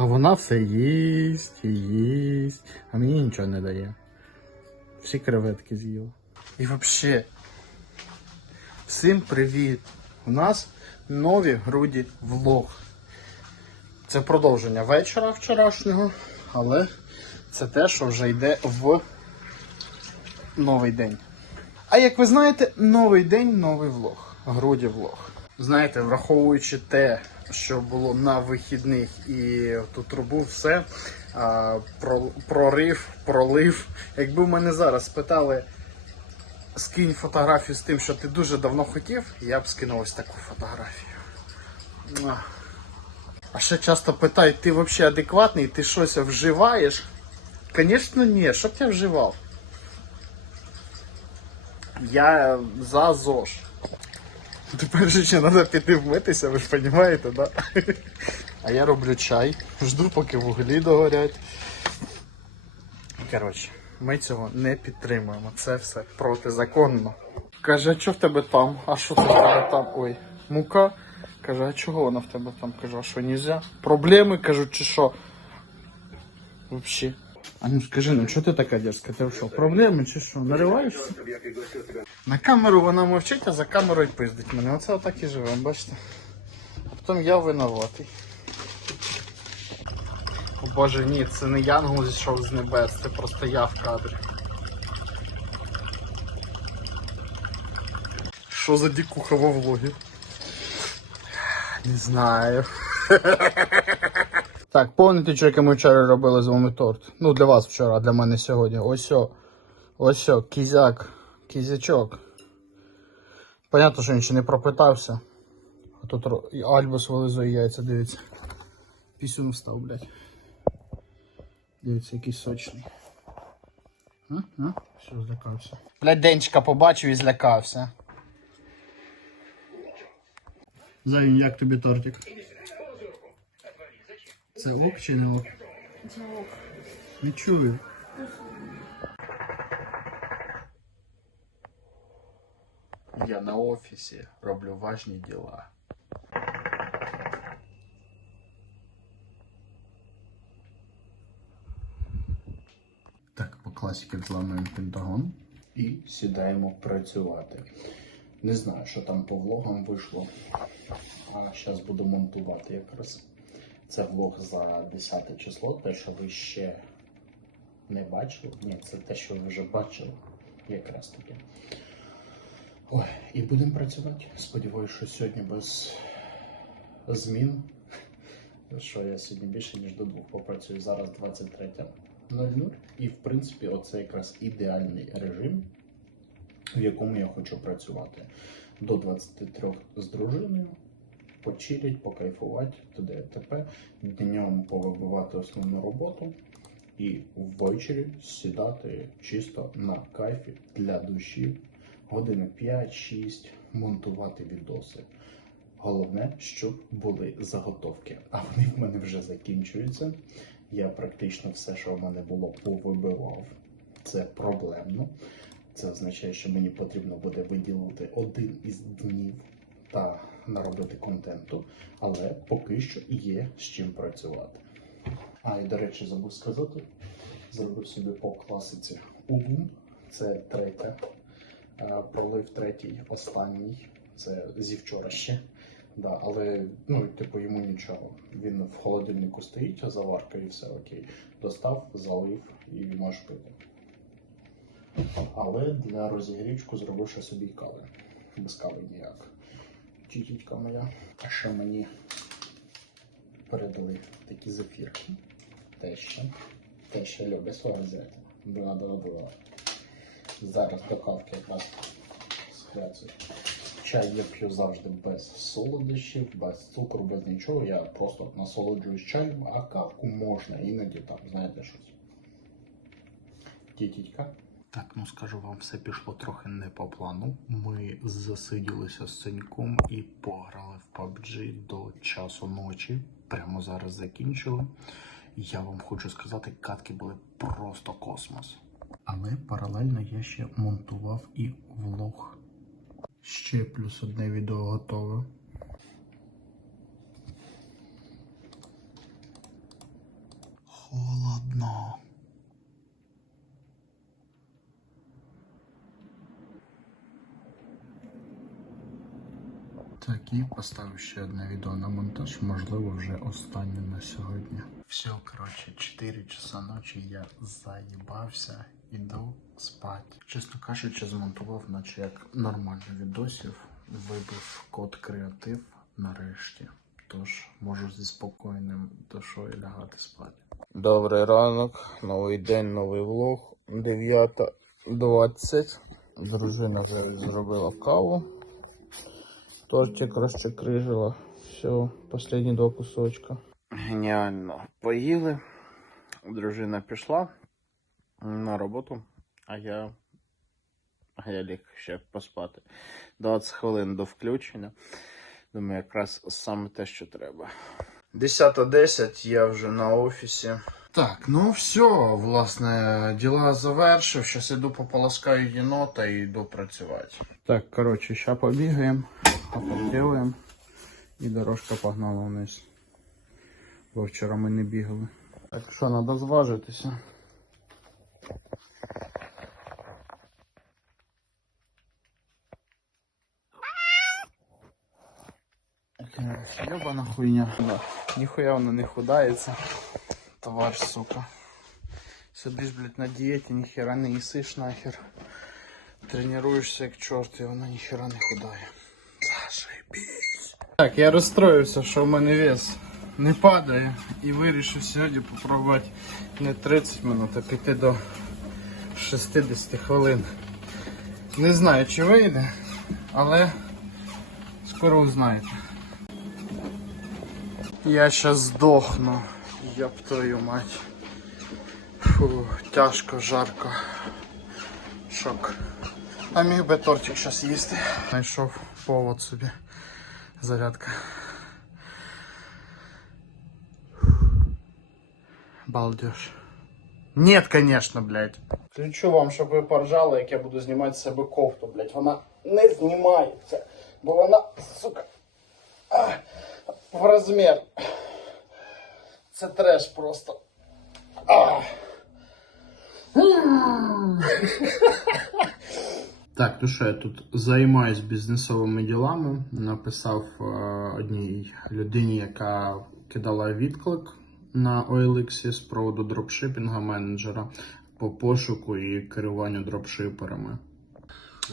А вона все їсть і їсть, а мені нічого не дає. Всі креветки з'їла. І взагалі, всім привіт! У нас нові груді влог. Це продовження вечора вчорашнього, але це те, що вже йде в новий день. А як ви знаєте, новий день, новий влог. Груді влог. Знаєте, враховуючи те, що було на вихідних і ту трубу, все, а, про, прорив, пролив. Якби в мене зараз спитали, скинь фотографію з тим, що ти дуже давно хотів, я б скинув ось таку фотографію. А ще часто питають, ти взагалі адекватний, ти щось вживаєш? Звісно, ні, що б я вживав? Я за ЗОЖ. Тепер ще треба піти вмитися, ви ж розумієте, да? А я роблю чай, жду, поки вуглі догорять. Коротше, ми цього не підтримуємо. Це все протизаконно. Каже, а що в тебе там? А що це в тебе там? Ой, мука. Каже, а чого вона в тебе там? Кажу, а що нельзя? Проблеми, кажу, чи що? Вообще. А ну скажи, ну що ти така дерзка? Ти що, проблеми чи що? Нариваєшся? На камеру вона мовчить, а за камерою пиздить мене. Оце отак і живемо, бачите? А потім я винуватий. О боже, ні, це не Янгол зійшов з небес, це просто я в кадрі. Що за дікуха во влогі? Не знаю. Так, повний що яке ми вчора робили з вами торт. Ну, для вас вчора, а для мене сьогодні. Ось о. Ось о, кізяк. Кізячок. Понятно, що він ще не пропитався. А тут Альбус вилизує яйця, дивіться. Пісюн встав, блядь. Дивіться, який сочний. А? А? Все, злякався. Блядь, Денчика побачив і злякався. Займ, як тобі тортик? Це ок чи не ок? Це ок. Не чую. Я на офісі роблю важні діла. Так, по класіки взламуємо пентагон і сідаємо працювати. Не знаю, що там по влогам вийшло. А зараз буду монтувати якраз. Це влог за 10 число, те, що ви ще не бачили. Ні, це те, що ви вже бачили. Якраз таки. Ой, і будемо працювати. Сподіваюся, що сьогодні без змін. Що я сьогодні більше, ніж до двох попрацюю. Зараз 23.00. І в принципі, оце якраз ідеальний режим, в якому я хочу працювати. До 23 з дружиною, почилять, покайфувати, туди т.п. Днем повибивати основну роботу і ввечері сідати чисто на кайфі для душі. Години 5-6 монтувати відоси. Головне, щоб були заготовки. А вони в мене вже закінчуються. Я практично все, що в мене було, повибивав. Це проблемно. Це означає, що мені потрібно буде виділити один із днів та наробити контенту, але поки що є з чим працювати. А і до речі, забув сказати, зробив собі по класиці Улун. Це третя. Е, Пролив третій, останній. Це зі вчора ще. Да, але ну, типу, йому нічого. Він в холодильнику стоїть, заварка і все окей. Достав, залив і можеш пити. Але для розігрівчку зробив ще собі кави. Без кави ніяк. Тітітька моя. Ще мені передали такі зефірки. Те ще. Любить свою взяти. Була була. Зараз до кавки якраз схряцую. Чай я п'ю завжди без солодощів, без цукру, без нічого. Я просто насолоджуюсь чаєм, а кавку можна іноді там, знаєте щось. Тітітька. Так, ну скажу вам, все пішло трохи не по плану. Ми засиділися з Саньком і пограли в PUBG до часу ночі. Прямо зараз закінчили. Я вам хочу сказати, катки були просто космос. Але паралельно я ще монтував і влог. Ще плюс одне відео готове. Так, і поставив ще одне відео на монтаж, можливо, вже останнє на сьогодні. Все, коротше, 4 часа ночі я заїбався, іду спати. Чесно кажучи, змонтував, наче як нормально відосів, вибив код креатив нарешті. Тож можу зі спокійним душою лягати спати. Добрий ранок, новий день, новий влог. 9.20. Дружина вже зробила каву. Тортик розчекрижила. Все, останні два кусочка. Геніально. Поїли. Дружина пішла на роботу, а я. А я ліг ще поспати. 20 хвилин до включення. Думаю, якраз саме те, що треба. 10.10, я вже на офісі. Так, ну все, власне, діла завершив. Щас іду пополоскаю єнота і йду працювати. Так, коротше, ща побігаємо, поподілаємо. І дорожка погнала вниз. Бо вчора ми не бігали. Так що, треба зважитися. Ёбана хуйня. Ніхуя воно не худається. Товарищ, сука. Сидиш, блядь, на дієті, ніхера не їсиш нахер. Тренуєшся як чорт, і воно ніхера не худає. Зашибісь. Так, я розстроївся, що в мене вес не падає. І вирішив сьогодні попробувати не 30 минут, а піти до 60 хвилин. Не знаю, чи вийде, але скоро узнаєте. Я сейчас сдохну. Ёб твою мать. Фу, тяжко, жарко. Шок. А міг би тортик зараз їсти. Знайшов повод собі. Зарядка. Балдеж. Нет, конечно, блядь. Включу вам, щоб ви поржали, як я буду знімати з себе кофту, блядь. Вона не знімається, бо вона, сука, в розмір. Це треш просто. А. Так, ну що я тут займаюсь бізнесовими ділами. Написав е, одній людині, яка кидала відклик на OLX з приводу дропшипінга менеджера по пошуку і керуванню дропшиперами.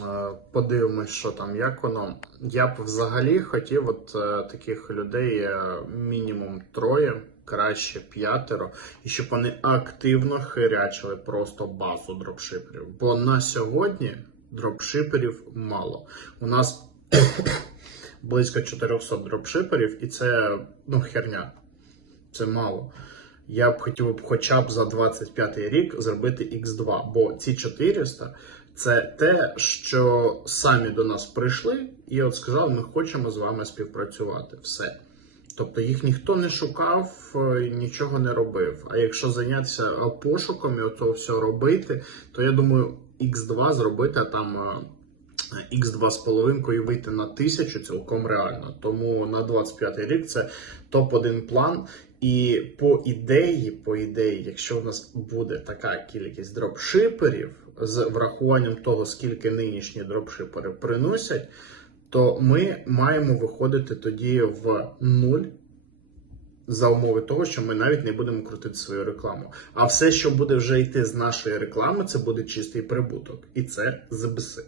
Е, Подивимось, що там, як воно. Я б взагалі хотів от е, таких людей е, мінімум троє, краще п'ятеро, і щоб вони активно хирячили просто базу дропшиперів. Бо на сьогодні дропшиперів мало. У нас близько 400 дропшиперів, і це ну, херня. Це мало. Я б хотів б хоча б за 25 рік зробити X2, бо ці 400 це те, що самі до нас прийшли і от сказали, ми хочемо з вами співпрацювати. Все. Тобто їх ніхто не шукав, е, нічого не робив. А якщо зайнятися е, пошуком і ото все робити, то я думаю, X2 зробити, а там е, X2 з половинкою вийти на тисячу цілком реально. Тому на 25 рік це топ-1 план. І по ідеї, по ідеї, якщо в нас буде така кількість дропшиперів з врахуванням того, скільки нинішні дропшипери приносять, то ми маємо виходити тоді в нуль за умови того, що ми навіть не будемо крутити свою рекламу. А все, що буде вже йти з нашої реклами, це буде чистий прибуток. І це ЗБС.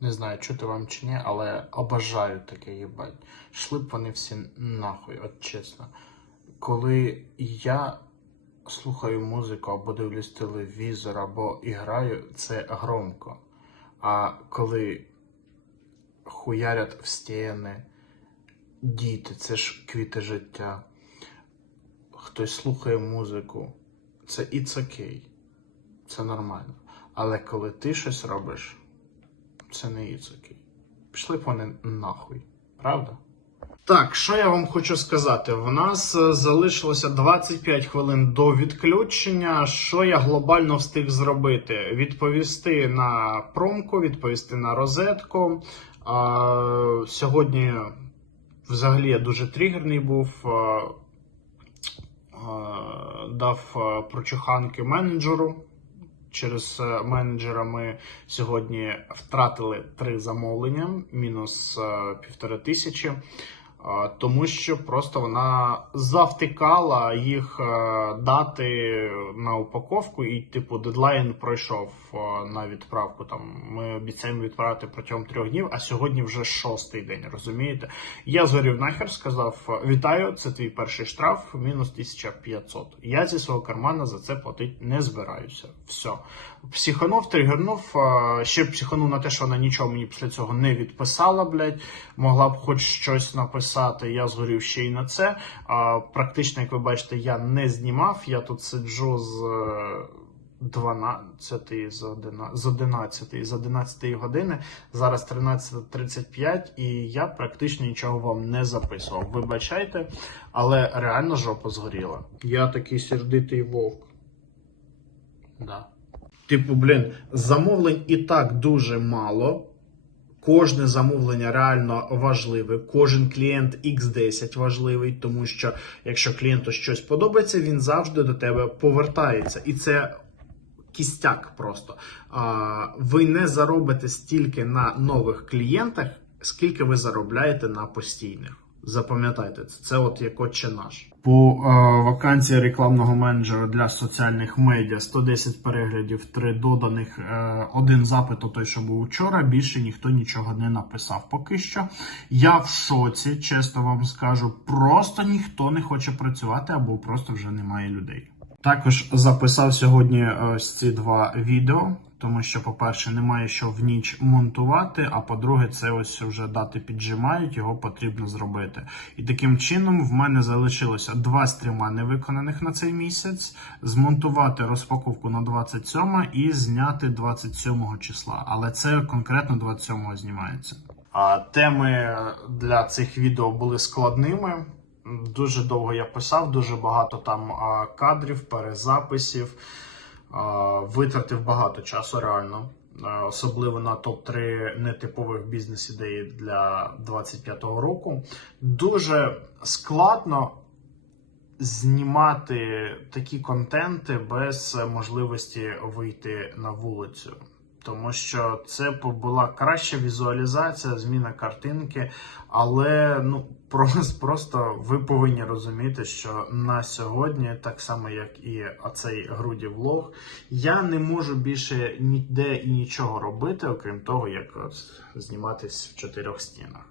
Не знаю, чути вам чи ні, але обожаю таке їбать. Шли б вони всі нахуй, от чесно. Коли я слухаю музику або дивлюсь телевізор, або і граю, це громко. А коли хуярять в стіни, діти, це ж квіти життя. Хтось слухає музику, це it's окей, це нормально. Але коли ти щось робиш, це не it's окей. Пішли б вони нахуй, правда? Так, що я вам хочу сказати? В нас е, залишилося 25 хвилин до відключення. Що я глобально встиг зробити? Відповісти на промку, відповісти на розетку. А, сьогодні взагалі я дуже тригерний був. Дав прочуханки менеджеру Через е, менеджера ми сьогодні втратили три замовлення, мінус е, півтори тисячі. Тому що просто вона завтикала їх е, дати на упаковку, і типу дедлайн пройшов е, на відправку. Там ми обіцяємо відправити протягом трьох днів, а сьогодні вже шостий день. Розумієте? Я зорів нахер сказав: вітаю, це твій перший штраф, мінус 1500. Я зі свого кармана за це платити не збираюся. Все. Психанув, тригернув, е, ще психанув на те, що вона нічого мені після цього не відписала, блядь. Могла б хоч щось написати. Я згорів ще й на це. Практично, як ви бачите, я не знімав. Я тут сиджу з. е, 12 з 11, з 11, з 11 години, зараз 13.35, і я практично нічого вам не записував. Вибачайте, але реально жопа згоріла. Я такий сердитий вовк. Да. Типу, блін, замовлень і так дуже мало. Кожне замовлення реально важливе, кожен клієнт X10 важливий, тому що якщо клієнту щось подобається, він завжди до тебе повертається. І це кістяк просто. Ви не заробите стільки на нових клієнтах, скільки ви заробляєте на постійних. Запам'ятайте це. Це от як отче наш. По е, вакансії рекламного менеджера для соціальних медіа 110 переглядів, 3 доданих, е, один запит, той, що був вчора. Більше ніхто нічого не написав поки що. Я в шоці, чесно вам скажу. Просто ніхто не хоче працювати або просто вже немає людей. Також записав сьогодні ось ці два відео, тому що, по-перше, немає що в ніч монтувати, а по-друге, це ось вже дати піджимають, його потрібно зробити. І таким чином в мене залишилося два стріма невиконаних на цей місяць, змонтувати розпаковку на 27 і зняти 27 числа. Але це конкретно 27 знімається. А теми для цих відео були складними. Дуже довго я писав, дуже багато там кадрів, перезаписів. Витратив багато часу реально. Особливо на топ-3 нетипових бізнес-ідей для 25-го року. Дуже складно знімати такі контенти без можливості вийти на вулицю. Тому що це була краща візуалізація, зміна картинки, але ну просто, ви повинні розуміти, що на сьогодні, так само як і оцей груді влог, я не можу більше ніде і нічого робити, окрім того, як зніматись в чотирьох стінах.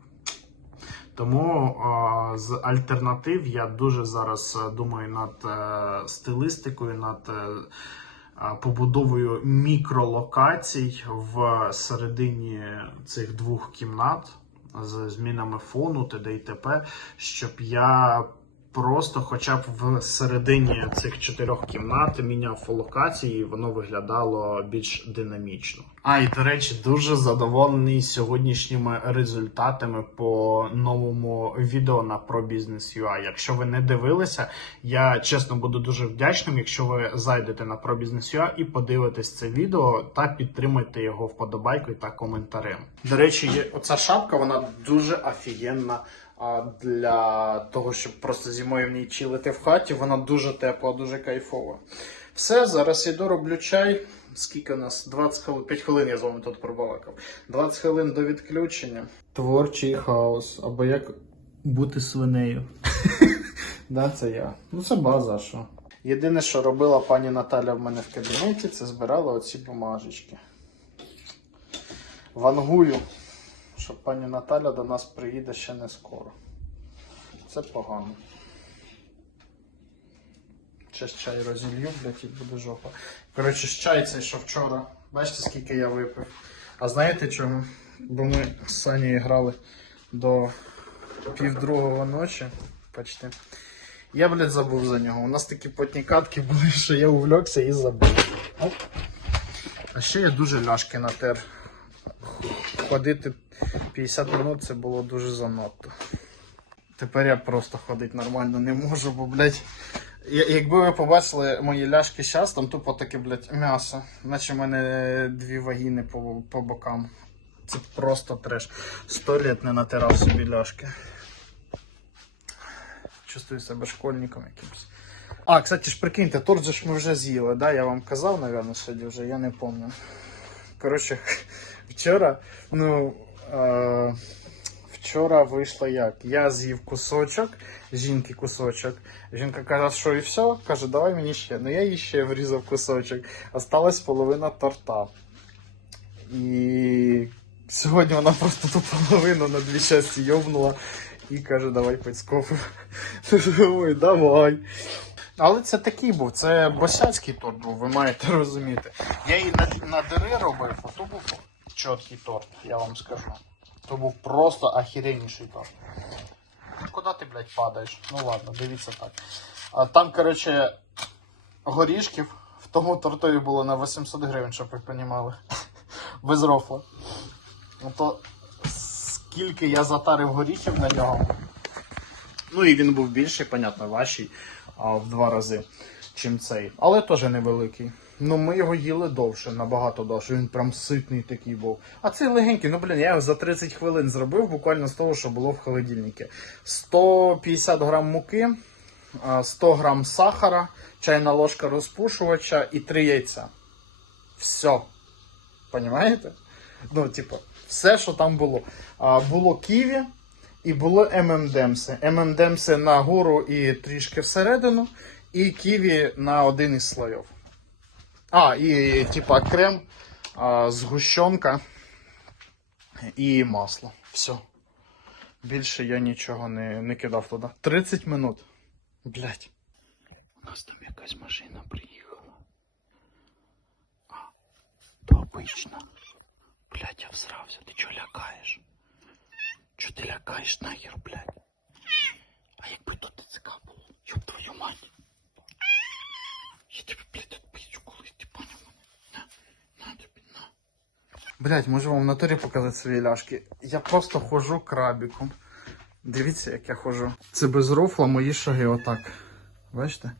Тому а, з альтернатив я дуже зараз е, думаю над е, стилістикою, над е, а, побудовою мікролокацій в середині цих двох кімнат з змінами фону, т.д. і т.п., щоб я просто хоча б в середині цих чотирьох кімнат міняв локації, і воно виглядало більш динамічно. А і до речі, дуже задоволений сьогоднішніми результатами по новому відео на ProBusiness.ua. Якщо ви не дивилися, я чесно буду дуже вдячним, якщо ви зайдете на ProBusiness.ua і подивитесь це відео та підтримайте його вподобайкою та коментарем. До речі, є оця шапка, вона дуже офігенна. А для того, щоб просто зимою в ній чилити в хаті, вона дуже тепла, дуже кайфова. Все, зараз іду, роблю чай. Скільки у нас? 20 хвилин, 5 хвилин я з вами тут пробалакав. 20 хвилин до відключення. Творчий хаос. Або як бути свинею. да, це я. Ну це база, що. Єдине, що робила пані Наталя в мене в кабінеті, це збирала оці бумажечки. Вангую, що пані Наталя до нас приїде ще не скоро. Це погано. Ще чай розілью, блядь, і буде жопа. Коротше, чай цей, що вчора. Бачите, скільки я випив. А знаєте чому? Бо ми з Санєю грали до півдругого ночі. Почти. Я, блядь, забув за нього. У нас такі потні катки були, що я увлекся і забув. Оп. А ще я дуже ляшки натер. Ходити 50 минут це було дуже занадто. Тепер я просто ходити нормально не можу, бо, блядь, якби ви побачили мої ляшки зараз, там тупо таке, блядь, м'ясо. Наче в мене дві вагіни по, по бокам. Це просто треш. Сто літ не натирав собі ляшки. Чувствую себе школьником якимось. А, кстати ж, прикиньте, торт же ж ми вже з'їли, да? Я вам казав, напевно, сьогодні вже, я не пам'ятаю. Коротше, вчора, ну. Е- Вчора вийшло як? Я з'їв кусочок, жінки кусочок. Жінка каже, що і все? Каже, давай мені ще. Ну я їй ще врізав кусочок. Осталась половина торта. І сьогодні вона просто ту половину на дві часті йобнула і каже, давай. Ой, давай. Але це такий був, це босяцький торт був, ви маєте розуміти. Я її на, на дири робив, а то був чіткий торт, я вам скажу. То був просто охеренніший торт. Куди ти, блядь, падаєш? Ну ладно, дивіться так. А там, коротше, горішків в тому тортові було на 800 гривень, щоб ви розуміли. Без рофла. Ну то скільки я затарив горіхів на нього. Ну і він був більший, понятно, важчий а, в два рази, чим цей. Але теж невеликий. Ну, ми його їли довше, набагато довше. Він прям ситний такий був. А цей легенький, ну блін, я його за 30 хвилин зробив, буквально з того, що було в холодильнику. 150 грам муки, 100 грам сахара, чайна ложка розпушувача і 3 яйця. Все. Понімаєте? Ну, типу, все, що там було. Було ківі і було ММДемси. ММДемси на гору і трішки всередину, і ківі на один із слоїв. А, і типа крем, а, згущенка і масло. Все. Більше я нічого не, не кидав туди. 30 минут. Блять. У нас там якась машина приїхала. А, то обична. Блять, я всрався. Ти чого лякаєш? Чого ти лякаєш нахер, блять? А якби тут ТЦК було? Ёб твою мать. Я тебе, блядь, отпизжу Блять, можу вам в натурі показати свої ляшки. Я просто ходжу крабіком. Дивіться, як я ходжу. Це без рофла мої шаги отак. Бачите?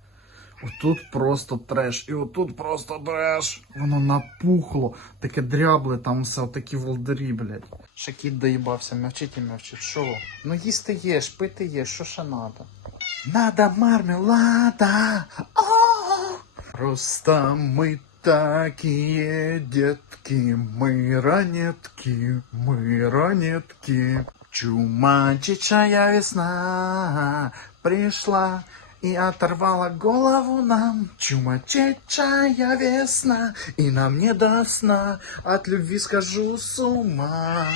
Отут просто треш, і отут просто треш. Воно напухло, таке дрябле, там все, отакі волдирі, блядь. Шакіт доїбався, мовчить і мовчить. Що? Ну їсти єш, пити єш, що ще надо? Надо мармелада. О! Просто мы такие детки, мы ранетки, мы ранетки. Чумачичая весна пришла и оторвала голову нам. Чумачичая весна, и нам не до сна. От любви скажу с ума.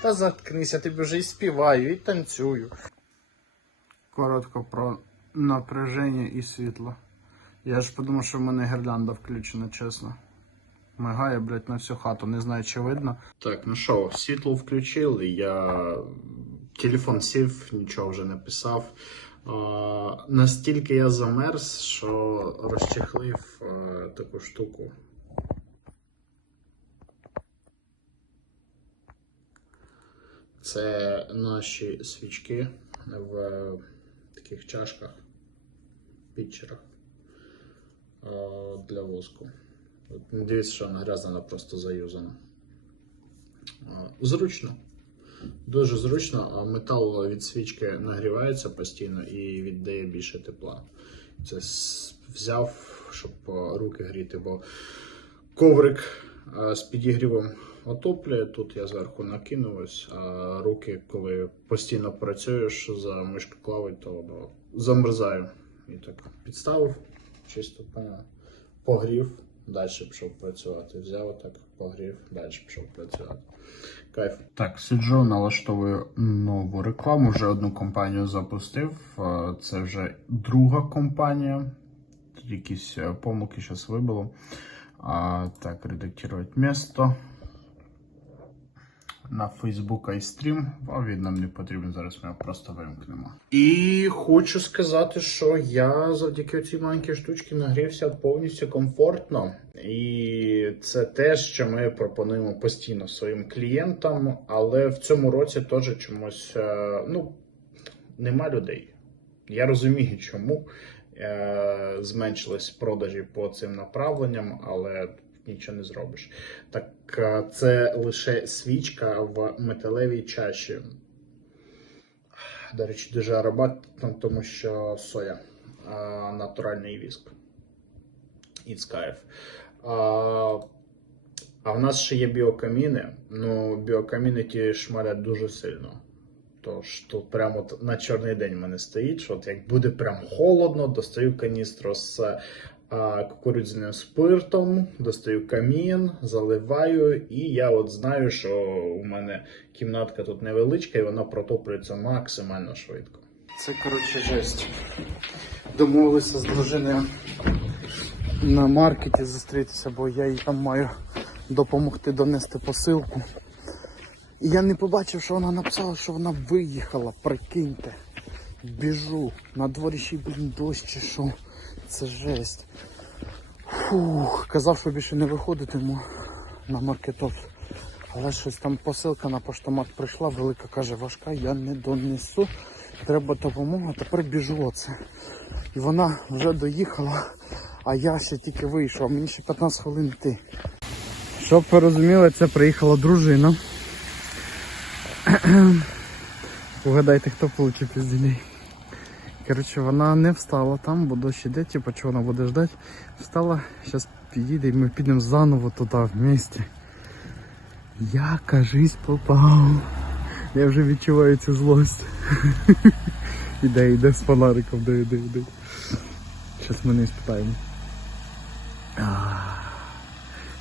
Та заткнись, я тобі вже і співаю, і танцюю. Коротко про напряження і світло. Я ж подумав, що в мене гірлянда включена, чесно. Мигає, блядь, на всю хату, не знаю, чи видно. Так, ну що, світло включили, я телефон сів, нічого вже не писав. А, настільки я замерз, що розчехлив а, таку штуку. Це наші свічки в таких чашках, підчерах а, для воску. Не дивіться, що вона грязна, вона просто заюзана. Зручно. Дуже зручно, метал від свічки нагрівається постійно і віддає більше тепла. Це взяв, щоб руки гріти, бо коврик з підігрівом отоплює. Тут я зверху накинув а руки, коли постійно працюєш за мишку клавить, то воно замерзає. І так підставив, чисто поняв, погрів, далі пішов працювати. Взяв так, погрів, далі пішов працювати. Кайф. Так, сиджу, налаштовую нову рекламу. Вже одну компанію запустив. Е, Це вже друга компанія. Тут якісь е, помилки зараз вибило. А, так, редактувати місто. На Facebook iStream, а він нам не потрібен, зараз ми його просто вимкнемо. І хочу сказати, що я завдяки цій маленькій штучці нагрівся повністю комфортно. І це те, що ми пропонуємо постійно своїм клієнтам, але в цьому році теж чомусь е, ну, нема людей. Я розумію, чому е, зменшились продажі по цим направленням, але нічого не зробиш. Так це лише свічка в металевій чаші. До речі, дуже ароматно, тому що соя. натуральний віск. It's кайф. А, в нас ще є біокаміни. Ну, біокаміни ті шмалять дуже сильно. Тож тут прямо на чорний день в мене стоїть, що от як буде прям холодно, достаю каністру з кукурудзяним спиртом, достаю камін, заливаю, і я от знаю, що у мене кімнатка тут невеличка, і вона протоплюється максимально швидко. Це коротше жесть. Домовилися з дружиною на маркеті зустрітися, бо я їй там маю допомогти донести посилку. І я не побачив, що вона написала, що вона виїхала, прикиньте. Біжу. На дворі ще блін дощ чи що. Це жесть. Фух, казав, що більше не виходитиму на маркетоп. Але щось там посилка на поштомат прийшла, велика каже, важка, я не донесу. Треба допомога, тепер біжу оце. І вона вже доїхала, а я ще тільки вийшов, мені ще 15 хвилин йти. Щоб ви розуміли, це приїхала дружина. Угадайте, хто получив пізділей. Коротше, вона не встала там, бо дощ іде, типу, чого вона буде ждати. Встала, зараз підійде і ми підемо заново туди вместе. Я, кажись, попав. Я вже відчуваю цю злость. Іде, іде з фонариком, іде, іде, іде. Зараз ми не спитаємо.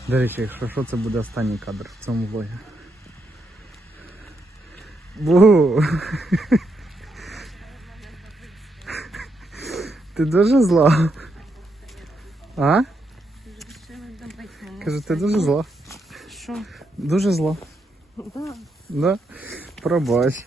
До речі, якщо що, це буде останній кадр в цьому влогі. Бу. Ти дуже зла. А? Кажу, ти дуже зла. Що? Дуже зла. Да. Да? Пробач.